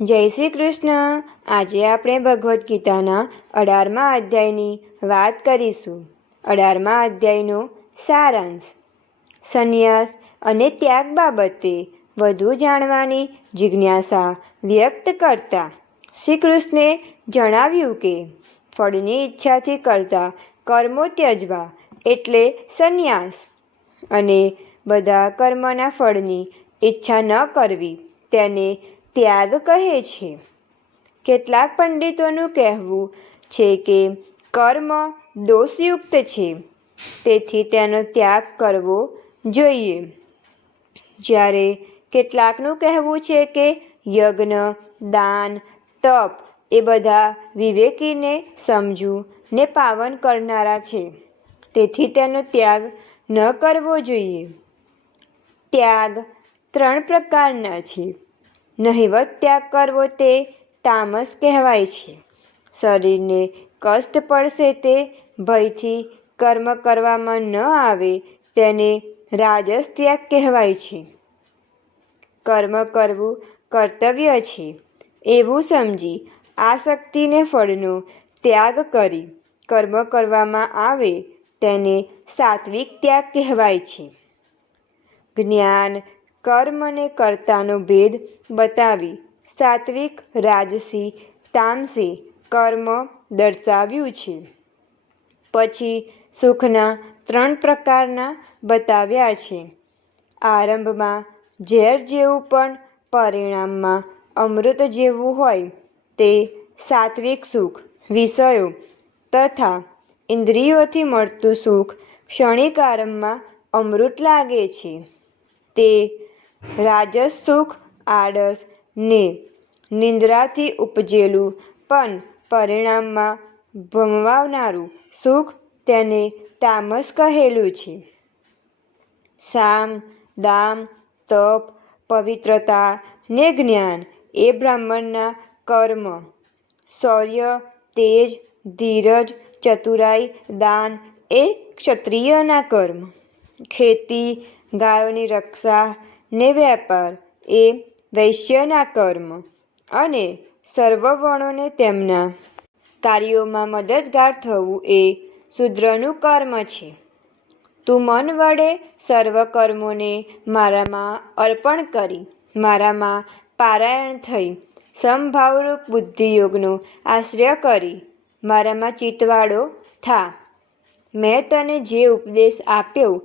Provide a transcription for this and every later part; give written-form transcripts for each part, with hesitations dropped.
જય શ્રી કૃષ્ણ. આજે આપણે ભગવદ્ ગીતાના 18મા અધ્યાયની વાત કરીશું. 18મા અધ્યાયનો સારાંશ. સંન્યાસ અને ત્યાગ બાબતે વધુ જાણવાની જિજ્ઞાસા વ્યક્ત કરતા શ્રી કૃષ્ણે જણાવ્યું કે ફળની ઈચ્છાથી કરતા કર્મો ત્યજવા એટલે સંન્યાસ, અને બધા કર્મના ફળની ઈચ્છા ન કરવી તેને ત્યાગ કહે છે. કેટલાક પંડિતોનું કહેવું છે કે કર્મ દોષયુક્ત છે, તેથી તેનો ત્યાગ કરવો જોઈએ, જ્યારે કેટલાકનું કહેવું છે કે યજ્ઞ, દાન, તપ એ બધા વિવેકીને સમજુ ને પાવન કરનારા છે, તેથી તેનો ત્યાગ ન કરવો જોઈએ. ત્યાગ 3 પ્રકારના છે. નહિવત ત્યાગ કરવો તે તામસ કહેવાય છે. શરીરને કષ્ટ પડશે તે ભયથી કર્મ કરવામાં ન આવે તેને રાજસ ત્યાગ કહેવાય છે. કર્મ કરવું કર્તવ્ય છે એવું સમજી આસક્તિને ફળનો ત્યાગ કરી કર્મ કરવામાં આવે તેને સાત્વિક ત્યાગ કહેવાય છે. જ્ઞાન, કર્મ અને કર્તાનો ભેદ બતાવી સાત્વિક, રાજસી, તામસી કર્મ દર્શાવ્યું છે. પછી સુખના 3 પ્રકારના બતાવ્યા છે. આરંભમાં ઝેર જેવું પણ પરિણામમાં અમૃત જેવું હોય તે સાત્વિક સુખ. વિષયો તથા ઇન્દ્રિયોથી મળતું સુખ ક્ષણિક આરંભમાં અમૃત લાગે છે તે રાજસ સુખ. આળસ ને નિંદ્રાથી ઉપજેલું પણ પરિણામમાં ભમવાનારું સુખ તેને તામસ કહેલું છે. સામ, દામ, તપ, પવિત્રતા ને જ્ઞાન એ બ્રાહ્મણના કર્મ. શૌર્ય, તેજ, ધીરજ, ચતુરાઈ, દાન એ ક્ષત્રિયના કર્મ. ખેતી, ગાયોની રક્ષા ને વેપાર એ વૈશ્યના કર્મ, અને સર્વ વર્ણોને તેમના કાર્યોમાં મદદગાર થવું એ શૂદ્રનું કર્મ છે. તું મન વડે સર્વ કર્મોને મારામાં અર્પણ કરી મારામાં પારાયણ થઈ સમભાવરૂપ બુદ્ધિયોગનો આશ્રય કરી મારામાં ચિત્તવાળો થા. મેં તને જે ઉપદેશ આપ્યો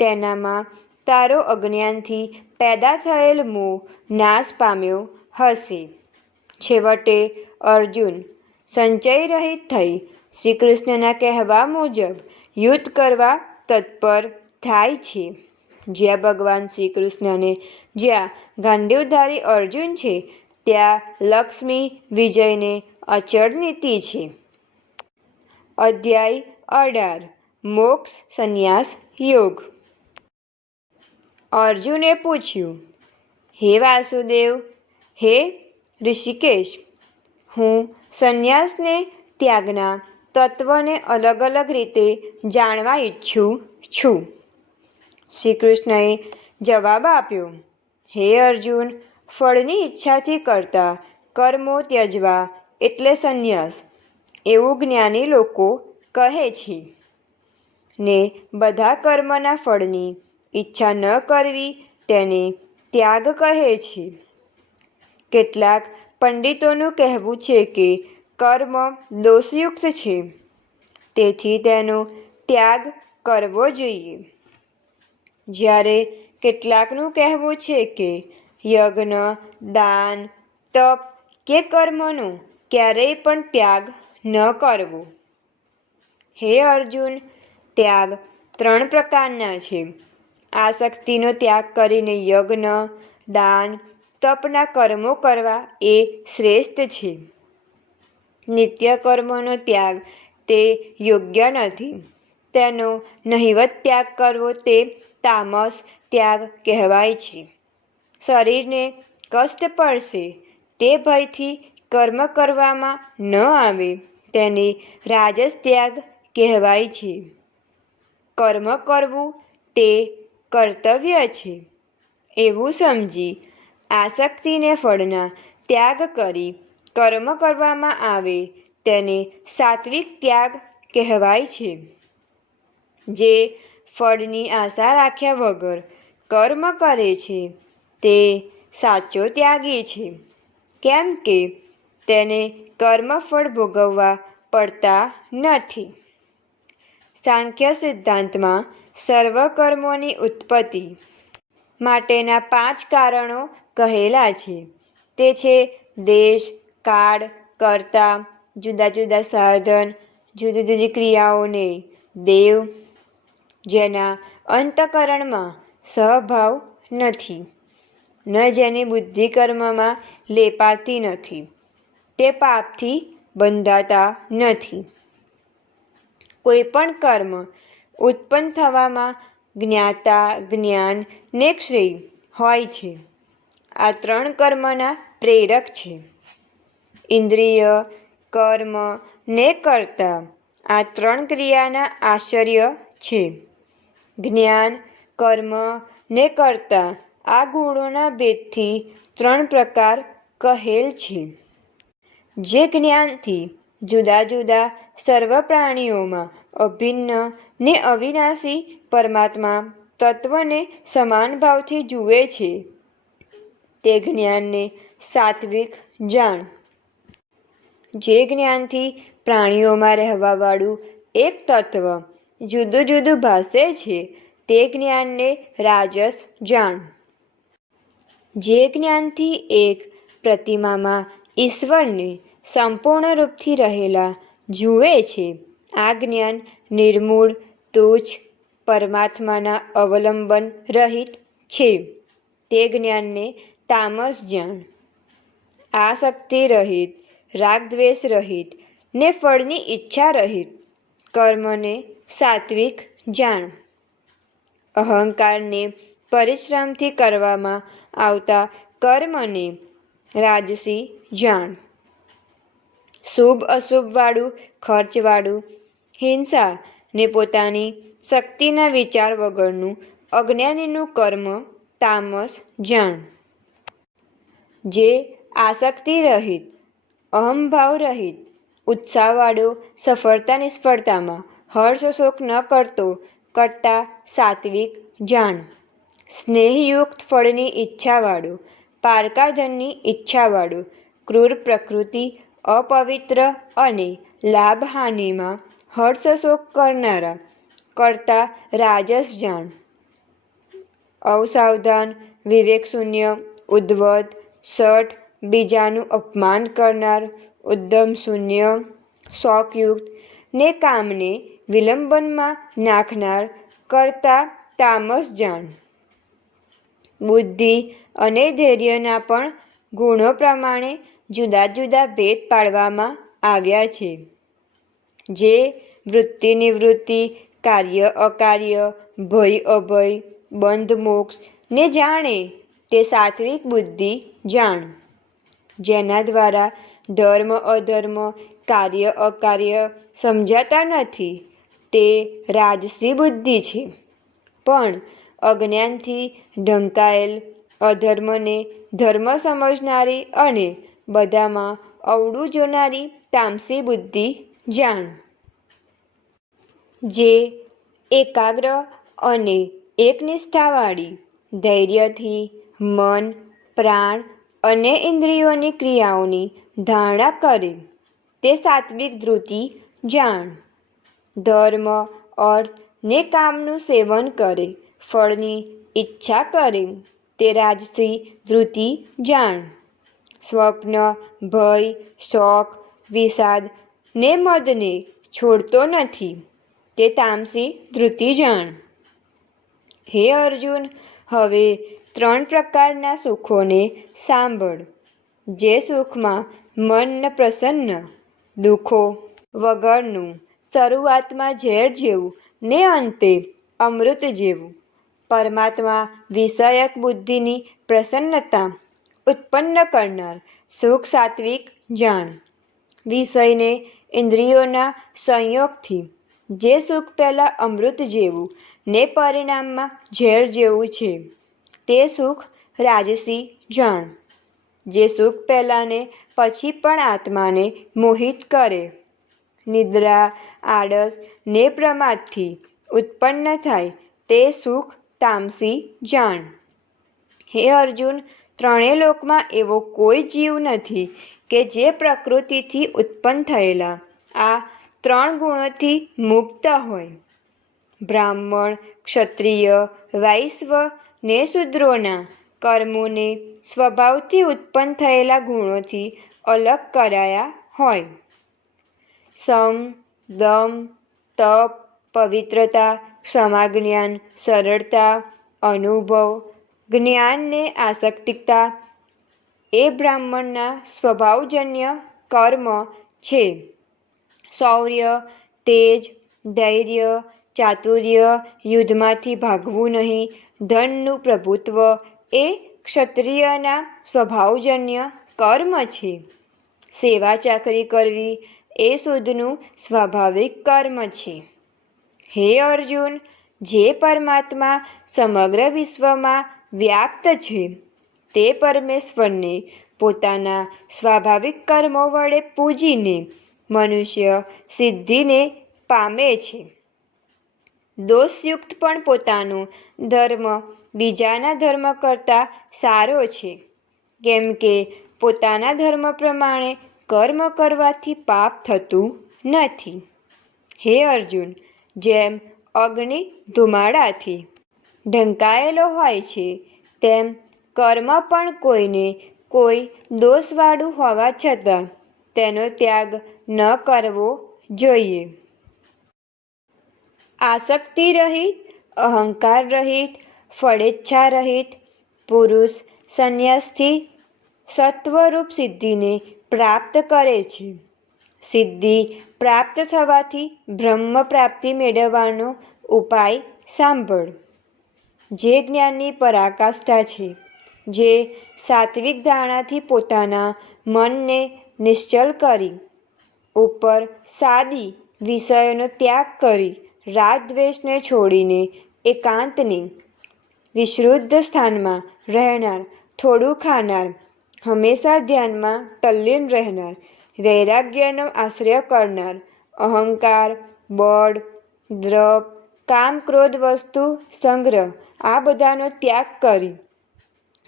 તેનામાં તારો અજ્ઞાનથી પેદા થયેલ મોહ નાશ પામ્યો હશે. છેવટે અર્જુન સંચય રહિત થઈ શ્રીકૃષ્ણના કહેવા મુજબ યુદ્ધ કરવા તત્પર થાય છે. જ્યાં ભગવાન શ્રીકૃષ્ણને જ્યાં ગાંડીવધારી અર્જુન છે ત્યાં લક્ષ્મી વિજયને અચળ નીતિ છે. અધ્યાય 18 મોક્ષ સંન્યાસ યોગ. અર્જુને પૂછ્યું, હે વાસુદેવ, હે ઋષિકેશ, હું સંન્યાસને ત્યાગના તત્વને અલગ અલગ રીતે જાણવા ઈચ્છું છું. શ્રીકૃષ્ણએ જવાબ આપ્યો, હે અર્જુન, ફળની ઈચ્છાથી કરતા કર્મો ત્યજવા એટલે સંન્યાસ એવું જ્ઞાની લોકો કહે છે, ને બધા કર્મના ફળની ઈચ્છા ન કરવી તેને ત્યાગ કહે છે. કેટલાક પંડિતોનું કહેવું છે કે કર્મ દોષયુક્ત છે, તેથી તેનો ત્યાગ કરવો જોઈએ, જ્યારે કેટલાકનું કહેવું છે કે યજ્ઞ, દાન, તપ કે કર્મનો ક્યારેય પણ ત્યાગ ન કરવો. હે અર્જુન, ત્યાગ 3 પ્રકારના છે. આસક્તિનો ત્યાગ કરીને યજ્ઞ, દાન, તપના કર્મો કરવા એ શ્રેષ્ઠ છે. નિત્ય કર્મોનો ત્યાગ તે યોગ્ય નથી. તેનો નહિવત ત્યાગ કરવો તે તામસ ત્યાગ કહેવાય છે. શરીરને કષ્ટ પડશે તે ભયથી કર્મ કરવામાં ન આવે તેને રાજસ ત્યાગ કહેવાય છે. કર્મ કરવું તે કર્તવ્ય છે એવું સમજી આસક્તિને ફળના ત્યાગ કરી કર્મ કરવામાં આવે તેને સાત્વિક ત્યાગ કહેવાય છે. જે ફળની આશા રાખ્યા વગર કર્મ કરે છે તે સાચો ત્યાગી છે, કેમ કે તેને કર્મફળ ભોગવવા પડતા નથી. સાંખ્ય સિદ્ધાંતમાં સર્વ કર્મોની ઉત્પત્તિ માટેના 5 કારણો કહેલા છે. તે છે દેશ, કાળ, કર્તા, જુદા જુદા સાધન, જુદી જુદી ક્રિયાઓને દેવ, જેના અંતઃકરણમાં સહભાવ નથી, ન જેની બુદ્ધિ કર્મમાં લેપાતી નથી, તે પાપથી બંધાતા નથી. કોઈ પણ કર્મ ઉત્પન્ન થવામાં જ્ઞાતા, જ્ઞાન ને શ્રેય હોય છે. આ 3 કર્મના પ્રેરક છે. ઇન્દ્રિય, કર્મ ને કર્તા આ 3 ક્રિયાના આશ્રય છે. જ્ઞાન, કર્મ ને કર્તા આ ગુણોના ભેદથી 3 પ્રકાર કહેલ છે. જે જ્ઞાનથી જુદા જુદા સર્વ પ્રાણીઓમાં અભિન્ન ને અવિનાશી પરમાત્મા તત્વને સમાન ભાવથી જુએ છે તે જ્ઞાનને સાત્વિક જાણ. જે જ્ઞાનથી પ્રાણીઓમાં રહેવાવાળું એક તત્વ જુદું જુદું ભાસે છે તે જ્ઞાનને રાજસ જાણ. જે જ્ઞાનથી એક પ્રતિમામાં ઈશ્વરને સંપૂર્ણ રૂપથી રહેલા જુએ છે આ જ્ઞાન નિર્મૂળ, તુચ્છ, પરમાત્માના અવલંબન રહિત છે તે જ્ઞાનને તામસ જાણ. આસક્તિ રહિત, રાગદ્વેષ રહિત ને ફળની ઈચ્છા રહિત કર્મને સાત્વિક જાણ. અહંકારને પરિશ્રમથી કરવામાં આવતા કર્મને રાજસી જાણ. શુભ અશુભવાળું, ખર્ચવાળું, હિંસા ને પોતાની શક્તિના વિચાર વગરનું અજ્ઞાનીનું કર્મ તામસ જાણ. જે આસક્તિ રહિત, અહંભાવ રહિત, ઉત્સાહવાળો, સફળતા નિષ્ફળતામાં હર્ષ શોક ન કરતો કરતા સાત્વિક જાણ. સ્નેહયુક્ત ફળની ઈચ્છાવાળો, પારકા ધનની ઈચ્છાવાળો, ક્રૂર પ્રકૃતિ, અપવિત્ર અને લાભહાનિમાં હર્ષશોક કરનારા કરતા રાજસ જાણ. અસાવધાન, વિવેકશૂન્ય, ઉદ્ધત, શઠ, બીજાનું અપમાન કરનાર, ઉદ્યમશૂન્ય, શોકયુક્ત ને કામને વિલંબનમાં નાખનાર કરતા તામસ જાણ. બુદ્ધિ અને ધૈર્યના પણ ગુણો પ્રમાણે જુદા જુદા ભેદ પાડવામાં આવ્યા છે. જે વૃત્તિ નિવૃત્તિ, કાર્ય અકાર્ય, ભય અભય, બંધ મોક્ષ ને જાણે તે સાત્વિક બુદ્ધિ જાણ. જેના દ્વારા ધર્મ અધર્મ, કાર્ય અકાર્ય સમજાતા નથી તે રાજસી બુદ્ધિ છે. પણ અજ્ઞાનથી ઢંકાયેલ, અધર્મને ધર્મ સમજનારી અને બધામાં અવળું જોનારી તામસી બુદ્ધિ જાણ. જે એકાગ્ર અને એકનિષ્ઠાવાળી, ધૈર્યથી મન, પ્રાણ અને ઇન્દ્રિયોની ક્રિયાઓની ધારણા કરે તે સાત્વિક ધૃતિ જાણ. ધર્મ, અર્થ ને કામનું સેવન કરે, ફળની ઈચ્છા કરે તે રાજસી ધૃતિ જાણ. સ્વપ્ન, ભય, શોક, વિષાદ ને મદને છોડતો નથી તે તામસી ધૃતિ જાણ. હે અર્જુન, હવે 3 પ્રકારના સુખોને સાંભળ. જે સુખમાં મન પ્રસન્ન, દુઃખો વગરનું, શરૂઆતમાં ઝેર જેવું ને અંતે અમૃત જેવું, પરમાત્મા વિષયક બુદ્ધિની પ્રસન્નતા ઉત્પન્ન કરનાર સુખ સાત્વિક જાણ. વિષયને ઇન્દ્રિયોના સંયોગથી જે સુખ પહેલાં અમૃત જેવું ને પરિણામમાં ઝેર જેવું છે તે સુખ રાજસી જાણ. જે સુખ પહેલાંને પછી પણ આત્માને મોહિત કરે. નિદ્રા, આળસ ને પ્રમાદથી ઉત્પન્ન થાય તે સુખ તામસી જાણ. હે અર્જુન, ત્રણેય લોકમાં એવો કોઈ જીવ નથી કે જે પ્રકૃતિથી ઉત્પન્ન થયેલા આ 3 ગુણોથી મુક્ત હોય. બ્રાહ્મણ, ક્ષત્રિય, વૈશ્ય ને શૂદ્રોના કર્મોને સ્વભાવથી ઉત્પન્ન થયેલા ગુણોથી અલગ કરાયા હોય. સમ, દમ, તપ, પવિત્રતા, ક્ષમાજ્ઞાન, સરળતા, અનુભવ, જ્ઞાન ને આસક્તિકતા એ બ્રાહ્મણના સ્વભાવજન્ય કર્મ છે. શૌર્ય, તેજ, ધૈર્ય, ચાતુર્ય, યુદ્ધમાંથી ભાગવું નહીં, ધનનું પ્રભુત્વ એ ક્ષત્રિયના સ્વભાવજન્ય કર્મ છે. સેવા ચાકરી કરવી એ શુદ્ધનું સ્વાભાવિક કર્મ છે. હે અર્જુન, જે પરમાત્મા સમગ્ર વિશ્વમાં વ્યાપ્ત છે તે પરમેશ્વરને પોતાના સ્વાભાવિક કર્મો વડે પૂજીને મનુષ્ય સિદ્ધિને પામે છે. દોષયુક્ત પણ પોતાનો ધર્મ બીજાના ધર્મ કરતાં સારો છે, કેમ કે પોતાના ધર્મ પ્રમાણે કર્મ કરવાથી પાપ થતું નથી. હે અર્જુન, જેમ અગ્નિ ધુમાડાથી ઢંકાયેલો હોય છે તેમ કર્મ પણ કોઈને કોઈ દોષવાળું હોવા છતાં તેનો ત્યાગ ન કરવો જોઈએ. આસક્તિ રહિત, અહંકાર રહિત, ફળેચ્છા રહિત પુરુષ સંન્યાસથી સત્વરૂપ સિદ્ધિને પ્રાપ્ત કરે છે. સિદ્ધિ પ્રાપ્ત થવાથી બ્રહ્મ પ્રાપ્તિ મેળવવાનો ઉપાય સાંભળ. જે જ્ઞાનની પરાકાષ્ઠા છે, જે સાત્વિક ધારણાથી પોતાના મનને નિશ્ચલ કરી, ઉપર સાદી વિષયોનો ત્યાગ કરી, રાગ-દ્વેષને છોડીને એકાંતની વિશુદ્ધ સ્થાનમાં રહેનાર, થોડું ખાનાર, હંમેશા ધ્યાનમાં તલ્લીન રહેનાર, વૈરાગ્યનો આશ્રય કરનાર, અહંકાર, બળ, દ્રપ, કામ, ક્રોધ, વસ્તુ સંગ્રહ આ બધાનો ત્યાગ કરી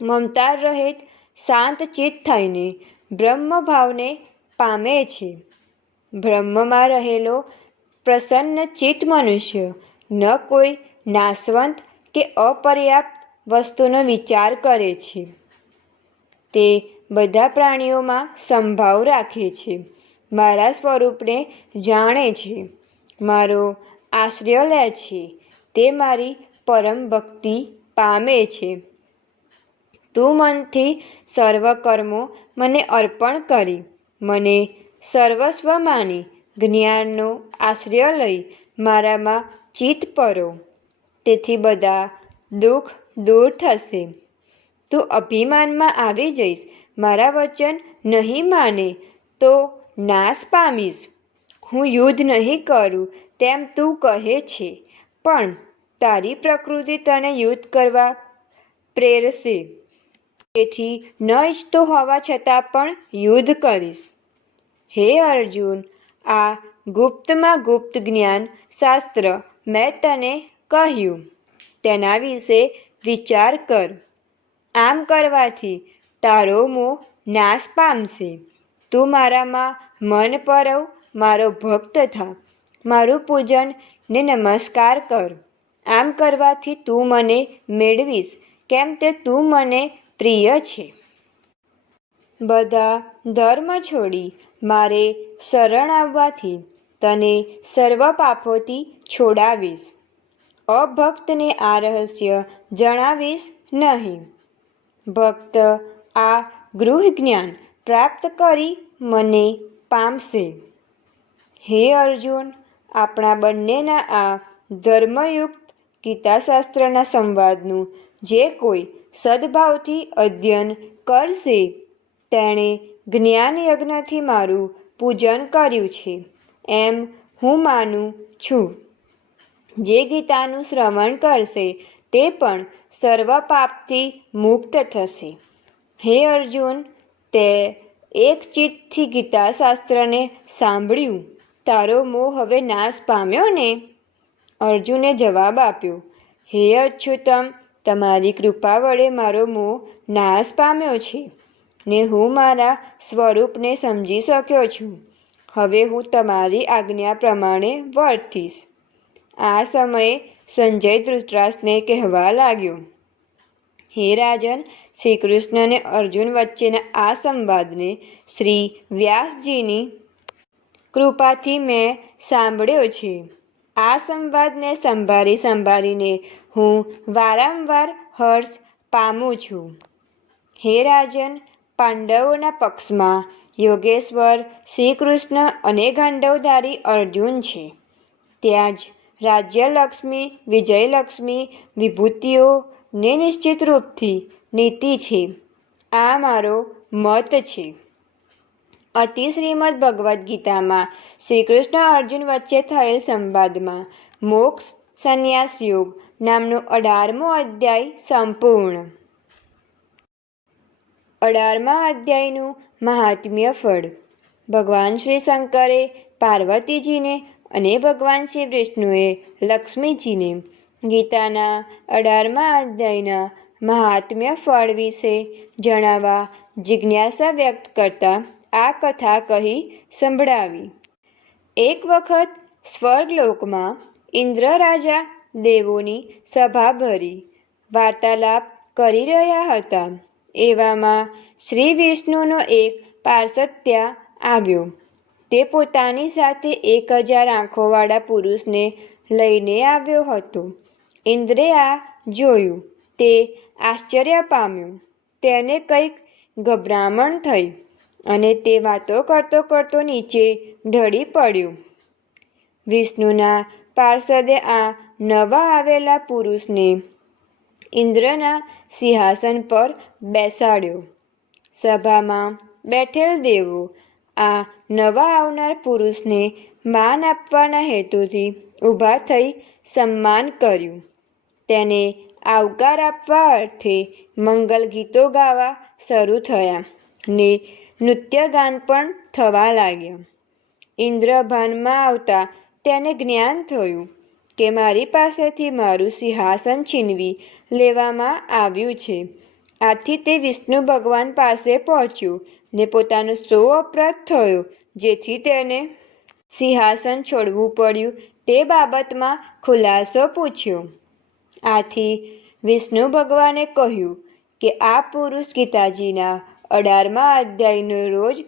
મમતા રહિત શાંત ચિત્ત થઈને બ્રહ્મભાવને પામે છે. બ્રહ્મમાં રહેલો પ્રસન્ન ચિત્ત મનુષ્ય ન કોઈ નાશવંત કે અપર્યાપ્ત વસ્તુનો વિચાર કરે છે. તે બધા પ્રાણીઓમાં સંભાવ રાખે છે, મારા સ્વરૂપને જાણે છે, મારો આશ્રય લે છે, તે મારી પરમ ભક્તિ પામે છે. તું મનથી સર્વ કર્મો મને અર્પણ કરી મને સર્વસ્વ માની જ્ઞાનનો આશ્રય લઈ મારામાં ચિત્ત પરો. તેથી બધા દુઃખ દૂર થશે. તું અભિમાનમાં આવી જઈશ, મારા વચન નહીં માને તો નાશ પામીશ. હું યુદ્ધ નહીં કરું તેમ તું કહે છે, પણ તારી પ્રકૃતિ તને યુદ્ધ કરવા પ્રેરશે. તેથી ન ઈચ્છતો હોવા છતાં પણ યુદ્ધ કરીશ. હે અર્જુન, આ ગુપ્તમાં ગુપ્ત જ્ઞાન શાસ્ત્ર મેં તને કહ્યું, તેના વિશે વિચાર કર. આમ કરવાથી તારો મોહ નાશ પામશે. તું મારામાં મન પરવ, મારો ભક્ત થા, મારું પૂજન ને નમસ્કાર કર. આમ કરવાથી તું મને મેળવીશ, કેમ તે તું મને પ્રિય છે. બધા ધર્મ છોડી મારે શરણ આવવાથી તને સર્વ પાપોથી છોડાવીશ. અભક્તને આ રહસ્ય જણાવીશ નહીં. ભક્ત આ ગૃહ જ્ઞાન પ્રાપ્ત કરી મને પામશે. હે અર્જુન, આપણા બંનેના આ ધર્મયુક્ત ગીતાશાસ્ત્રના સંવાદનું જે કોઈ સદ્ભાવથી અધ્યયન કરશે તેણે જ્ઞાન યજ્ઞથી મારું પૂજન કર્યું છે એમ હું માનું છું. જે ગીતાનું શ્રવણ કરશે તે પણ સર્વ પાપથી મુક્ત થશે. હે અર્જુન, તે એકચિત્તથી ગીતાશાસ્ત્રને સાંભળ્યું. તારો મોહ હવે નાશ પામ્યો ને? અર્જુને જવાબ આપ્યો, હે અચ્યુતમ, તમારી કૃપા વડે મારો મોહ નાશ પામ્યો છે ને હું મારા સ્વરૂપને સમજી શક્યો છું. હવે હું તમારી આજ્ઞા પ્રમાણે વર્તીશ. આ સમયે સંજય ધૃતરાષ્ટ્રને કહેવા લાગ્યો, હે રાજન, શ્રી કૃષ્ણ અને અર્જુન વચ્ચેના આ સંવાદને શ્રી વ્યાસજીની કૃપાથી મેં સાંભળ્યો છે. આ સંવાદને સંભાળીને હું વારંવાર હર્ષ પામું છું. હે રાજન, પાંડવોના પક્ષમાં યોગેશ્વર શ્રી કૃષ્ણ અને ગાંડવધારી અર્જુન છે. ત્યાં જ રાજ્યલક્ષ્મી, વિજયલક્ષ્મી, વિભૂતિઓ ને નિશ્ચિત રૂપથી નીતિ છે. આ મારો મત છે. અતિ શ્રીમદ ભગવદ્ ગીતામાં શ્રી કૃષ્ણ અર્જુન વચ્ચે થયેલ સંવાદમાં મોક્ષ સંન્યાસ યોગ નામનો 18મો અધ્યાય સંપૂર્ણ. 18મા અધ્યાયનું મહાત્મ્ય ફળ. ભગવાન શ્રી શંકરે પાર્વતીજીને અને ભગવાન શ્રી વિષ્ણુએ લક્ષ્મીજીને ગીતાના 18મા અધ્યાયના મહાત્મ્ય ફળ વિશે જણાવવા જિજ્ઞાસા વ્યક્ત કરતા આ કથા કહી સંભળાવી. એક વખત સ્વર્ગલોકમાં ઇન્દ્ર રાજા દેવોની સભા ભરી વાર્તાલાપ કરી રહ્યા હતા. એવામાં શ્રી વિષ્ણુનો એક પાર્ષદ ત્યાં આવ્યો. તે પોતાની સાથે 1000 આંખોવાળા પુરુષને લઈને આવ્યો હતો. ઇન્દ્રે આ જોયું. તે આશ્ચર્ય પામ્યો. તેને કંઈક ગભરામણ થઈ અને તે વાતો કરતો નીચે ઢળી પડ્યો. વિષ્ણુના પાર્ષદે આ નવા આવેલા પુરુષને ઇન્દ્રના સિંહાસન પર બેસાડ્યો. સભામાં બેઠેલ દેવો આ નવા આવનાર પુરુષને માન આપવાના હેતુથી ઊભા થઈ સન્માન કર્યું. તેને આવકાર આપવા અર્થે મંગલ ગીતો ગાવા શરૂ થયા ને નૃત્યગાન પણ થવા લાગ્યા. ઇન્દ્ર ભાનમાં આવતા તેને જ્ઞાન થયું કે મારી પાસેથી મારું સિંહાસન છીનવી લેવામાં આવ્યું છે. આથી તે વિષ્ણુ ભગવાન પાસે પહોંચ્યો ને પોતાનો શો અપરાધ થયો જેથી તેને સિંહાસન છોડવું પડ્યું તે બાબતમાં ખુલાસો પૂછ્યો. આથી વિષ્ણુ ભગવાને કહ્યું કે આ પુરુષ ગીતાજીના 18મા અધ્યાયનો રોજ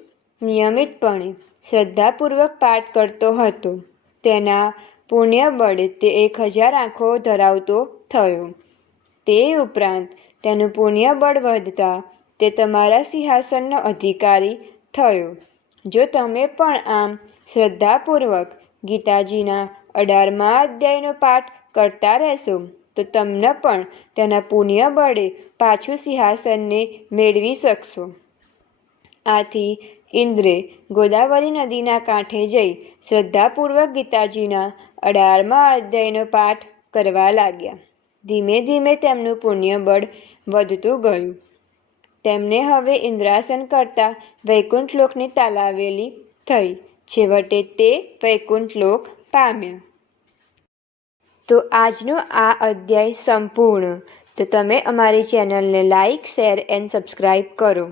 નિયમિતપણે શ્રદ્ધાપૂર્વક પાઠ કરતો હતો. તેના પુણ્ય બળે તે 1000 આંખો ધરાવતો થયો. તે ઉપરાંત તેનું પુણ્ય બળ વધતા તે તમારા સિંહાસનનો અધિકારી થયો. જો તમે પણ આમ શ્રદ્ધાપૂર્વક ગીતાજીના 18મા અધ્યાયનો પાઠ કરતા રહેશો તો તમને પણ તેના પુણ્ય બળે પાછું સિંહાસનને મેળવી શકશો. આથી ઇન્દ્રે ગોદાવરી નદીના કાંઠે જઈ શ્રદ્ધાપૂર્વક ગીતાજીના 18મા અધ્યાયનો પાઠ કરવા લાગ્યા. ધીમે ધીમે તેમનું પુણ્ય બળ વધતું ગયું. તેમને હવે ઇન્દ્રાસન કરતાં વૈકુંઠ લોકની તાલાવેલી થઈ. છેવટે તે વૈકુંઠ લોક પામ્યા. તો આજનો આ અધ્યાય સંપૂર્ણ. તો તમે અમારી ચેનલને લાઇક, શેર એન્ડ સબસ્ક્રાઈબ કરો.